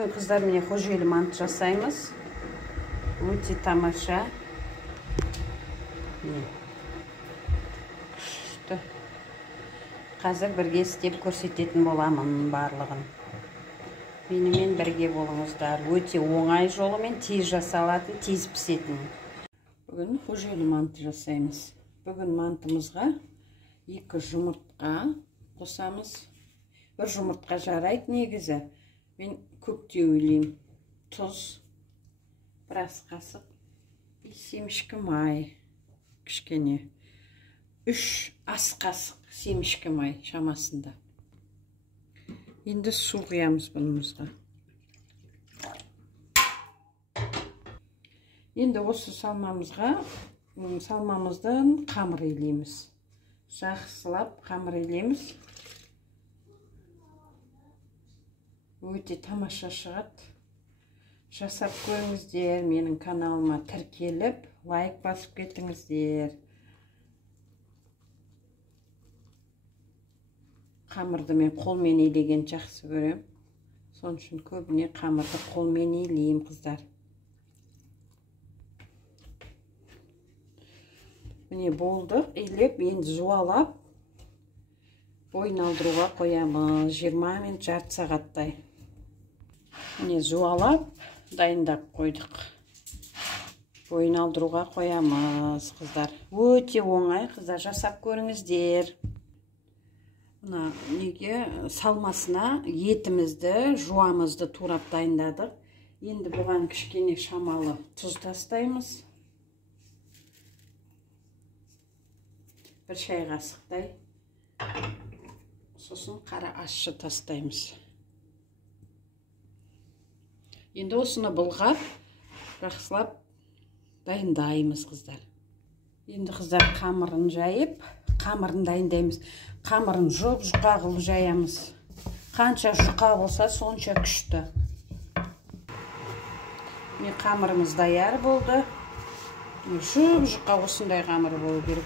Қыздар, міне хожелі манты жасаймыз. Өте тамаша. Күшті. Қазір бірге істеп көрсететін боламын барлығын. Менімен бірге болыңыздар. Өте оңай жолымен тез жасалатын, тез пісетін. Бүгін хожелі манты жасаймыз. Бүгін мантымызға 2 жұмыртқа қосамыз. 1 жұмыртқа жарайды негізі. Мен көптеу ойлаймын. Тұз, 1 ас қасық, семішкі май, кішкене. 3 ас қасық семішкі май шамасында. Енді су құямыз бұнымызға. Енді осы салмамыздан қамыр елейміз. Жақсылап қамыр елейміз. Өте тамаша шығады. Жасап көріңіздер, менің каналыма тіркеліп, лайк басып кетіңіздер. Қамырды мен қолмен елеген жақсы көрем. Соның үшін көбіне қамырды қолмен елеймін, қыздар. Міне болды, елеп, енді жуалап, бойын алдыруға қоямыз. 20 минут, жарты сағаттай. Міне жуалап, дайындап қойдық. Бойын алдыруға қоямыз, қыздар. Өте оңай, қыздар, жасап көріңіздер. Мына неге салмасына етімізді, жуамызды турап дайындадық. Енді бұған кішкене шамалы тұз тастаймыз. 1 шай қасықтай. Сосын қара ащы тастаймыз. Енді осыны бұлғап, жақсылап дайындаймыз, қыздар. Енді қыздар қамырын жайып, қамырын дайындаймыз. Қамырын жұқа қылып жаямыз. Қанша жұқа болса, сонша күшті. Мен қамырымыз даяр болды. Жұқа осындай қамыр болу керек.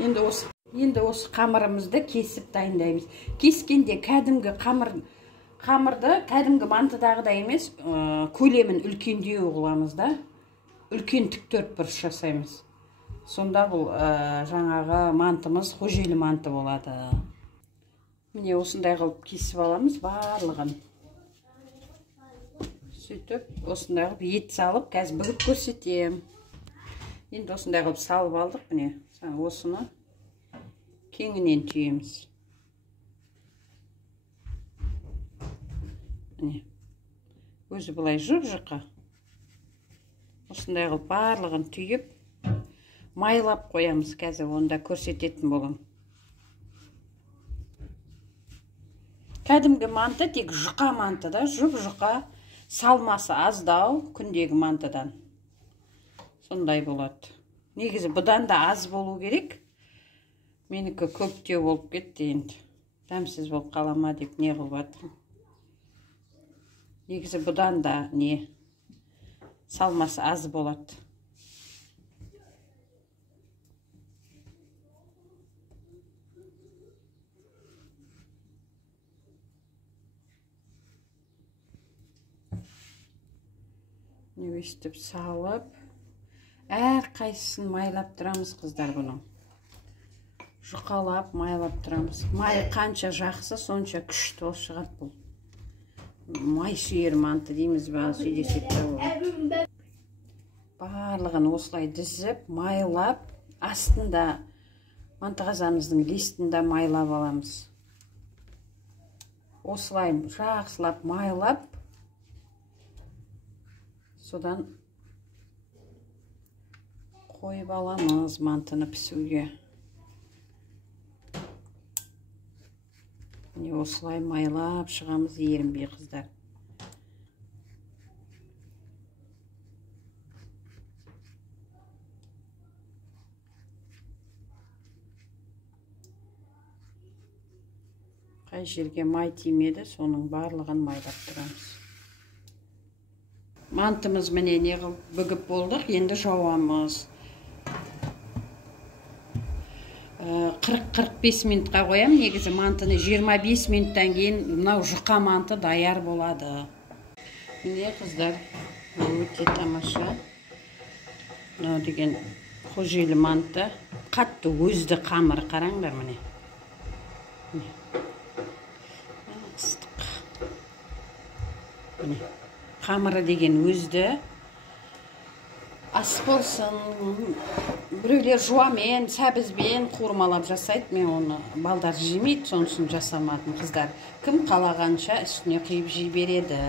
Енді осы қамырымызды кесіп дайындаймыз. Кескенде кәдімгі қамырды кәдімгі мантыдағыдай емес, көлемін үлкендеу қыламыз да. Үлкен тіктөрт бұрыш жасаймыз. Сонда бұл жаңағы мантымыз хожелі манты болады. Міне осындай қылып кесіп аламыз барлығын. Сөйтіп, осындай қылып ет салып, қазір бүгіп көрсетем. Енді осындай қылып салып алдық, міне. Осыны кеңінен түйеміз. Өзі бұлай жұқа. Осындай қылып барлығын түйіп, майлап қоямыз. Қазір онда көрсететін болам. Кәдімгі манты тек жұқа манты да, жұқа, салмасы аздау күндегі мантыдан. Сондай болады. Негізі бұдан да аз болу керек. Менікі көптеу болып кетті енді. Дәмсіз болып қалама деп не қылып жатырмын. Негізі бұдан да салмасы аз болады. Не өстіп салып, әр қайсысын майлап тұрамыз, қыздар, бұның. Жұқалап, майлап тұрамыз. Май қанша жақсы, сонша күшті ол шығады бұл. Май сүйер манты дейміз ба, сөйлесек те болады. Барлығын осылай дізіп, майлап, астында манты қазанымыздың листінде майлап аламыз. Осылай жақсылап майлап, содан қойып аламыз мантыны пісуге. Осылай майлап шығамыз, ерінбей, қыздар. Қай жерге май тимеді, соның барлығын майлап тұрамыз. Мантымыз міне бүгіп болдық, енді жауамыз. 40-45 минутқа қоям. Негізі мантыны 25 минуттан кейін мынау жұқа манты даяр болады. Міне қыздар, өте тамаша. Мынау деген қожелі манты. Қатты өзді қамыр, қараңдар міне. Қамыры деген өзді. Ас болсын, біреулер жуамен, сәбізбен қуырмалап жасайды. Мен оны балдар жемейді, сонысын жасамадым қыздар. Кім қалағанша үстіне құйып жей береді.